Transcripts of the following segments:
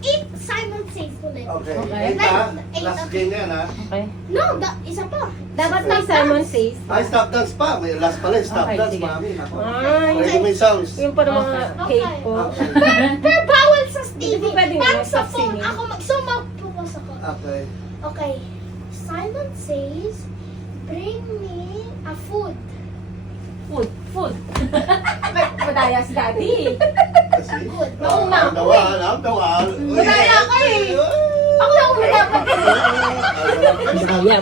Eight Simon Says ulit. Okay. Okay. Eight ha? Eight, Last okay. game na yan ha? Okay. No, isa pa. Dapat may Simon Says. Ay, stop dance pa. May last pala yung stop Okay, dance, sige. mami. Ako. Ay, Ready mo yung sounds. yung para mga Okay. hate po. Per bawal sa Stevie. Hindi pwede Pag mo, sa stop phone, singing. ako so magpupos ako. Okay. Okay. Simon Says, bring me a food. Food. Madaya si daddy. Kasi? Good. Nauna ako I'm the one. Madaya ako eh. Ako na una dapat.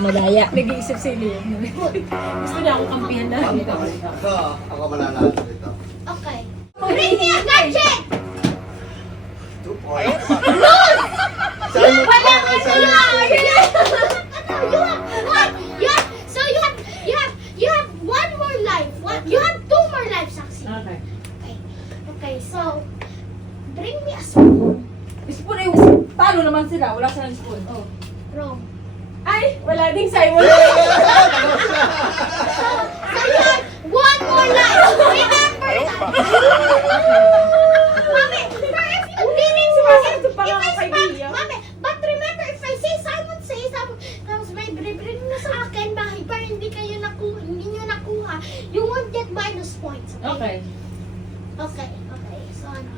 Madaya. Nag-iisip si Liam. Gusto niya akong kampihan na. Ako mananalo dito. Okay. Bring me a gadget! 2 points. Wala ka Simon So you have one more life. You have two more lives actually. Okay. Okay, so bring me a spoon. Spoon ay talo naman sila. Wala silang spoon. Oh. Wrong. Ay, wala ding Simon. So you have one more life. Remember that. Mami, Sumasagot pa nga ako kay Bia. Mami, but remember, if I say Simon Says, tapos may bring mo sa akin, bakit pa hindi nyo nakuha, you won't get minus points, okay? Okay. Okay, so ano?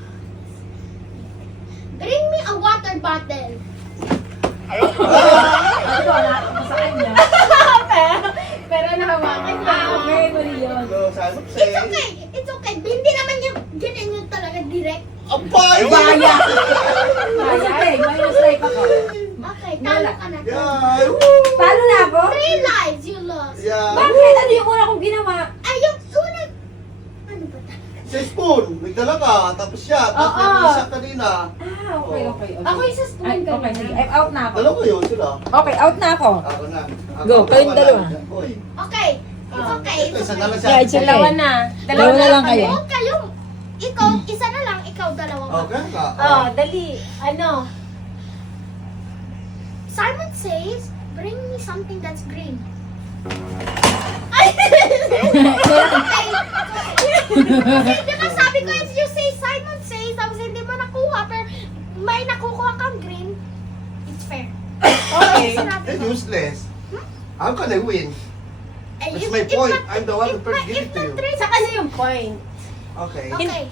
Bring me a water bottle. Ito na, sa kanya. Pero nahawakan niya. Okay, mali yun. Simon It's Says. okay, it's okay. Hindi naman yung ganyan yung talaga direct. Abay! Baya. Baya eh, minus life ako. Okay, talo ka na. Yeah! Paano na ako? 3 lives you lost. Yeah! Bakit? Ano yung una kong ginawa? Ay, yung unang... Ano ba ta? Sa spoon, may dala ka, tapos siya, tapos Oo. may isa kanina. Ah, okay. Ako yung sa spoon Ay, ka okay, na. sige. I'm out na ako. Dalawa yun sila. Okay, out na ako. Ako na. Go, kayong dalawa. Hoy. Okay, it's okay, Ito, it's isa okay. na lang siya. Yeah, it's okay. Dalawa na. Dalawa na lang kayo. Huwag kayong... Ikaw, isa na lang, ikaw dalawa. Okay ka. Oh, dali. Ano? Simon Says, bring me something that's green. Okay, di ba sabi ko if you say Simon Says, tapos hindi mo nakuha, pero may nakukuha kang green, it's fair. Okay. Sinabi It's ko. useless. How can I win? Eh, That's if- my if point. not- I'm the one who if first not- give if it to not you. three- Sa kanya yung point. Okay. Okay.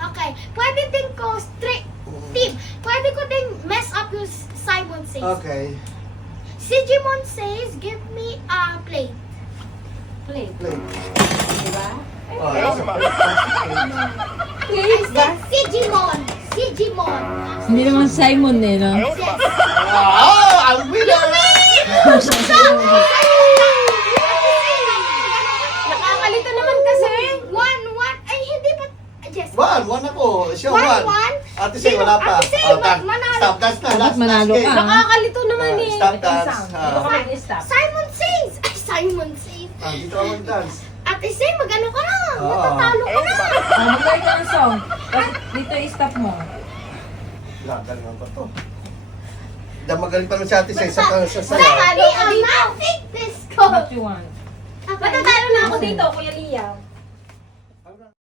Okay. Pwede din ko straight tip. Pwede ko din mess up yung Simon Says. Okay. Sigimon Says, give me a plate. Plate. Play. Diba? Oh, that's a first I Plate ba? said Sigimon. Sigimon. Hindi naman Simon eh, no? Yes. Oh, I'm winner! Nakakalito naman kasi. One. Ay, hindi pa. Yes. One ako. Siya one. One. Ate Say, wala pa. Ate Say, Oh, tag- manalo. Stop dance na. Dapat Last manalo game. ka. Nakakalito naman eh. Stop Ito yung dance. sound. Dito ka mag-stop. Simon Says. Ay, Simon Says. Dito ako mag-dance. Ate Say, magano ka na. Oo. Matatalo ka na. Mag-play ka ng song. Tapos dito i-stop mo. Gagalingan ko to. Magaling pa naman si Ate Say sa sayaw. Matatalo ka dito. Take this What call. you want? Matatalo na ako dito, Kuya Liam.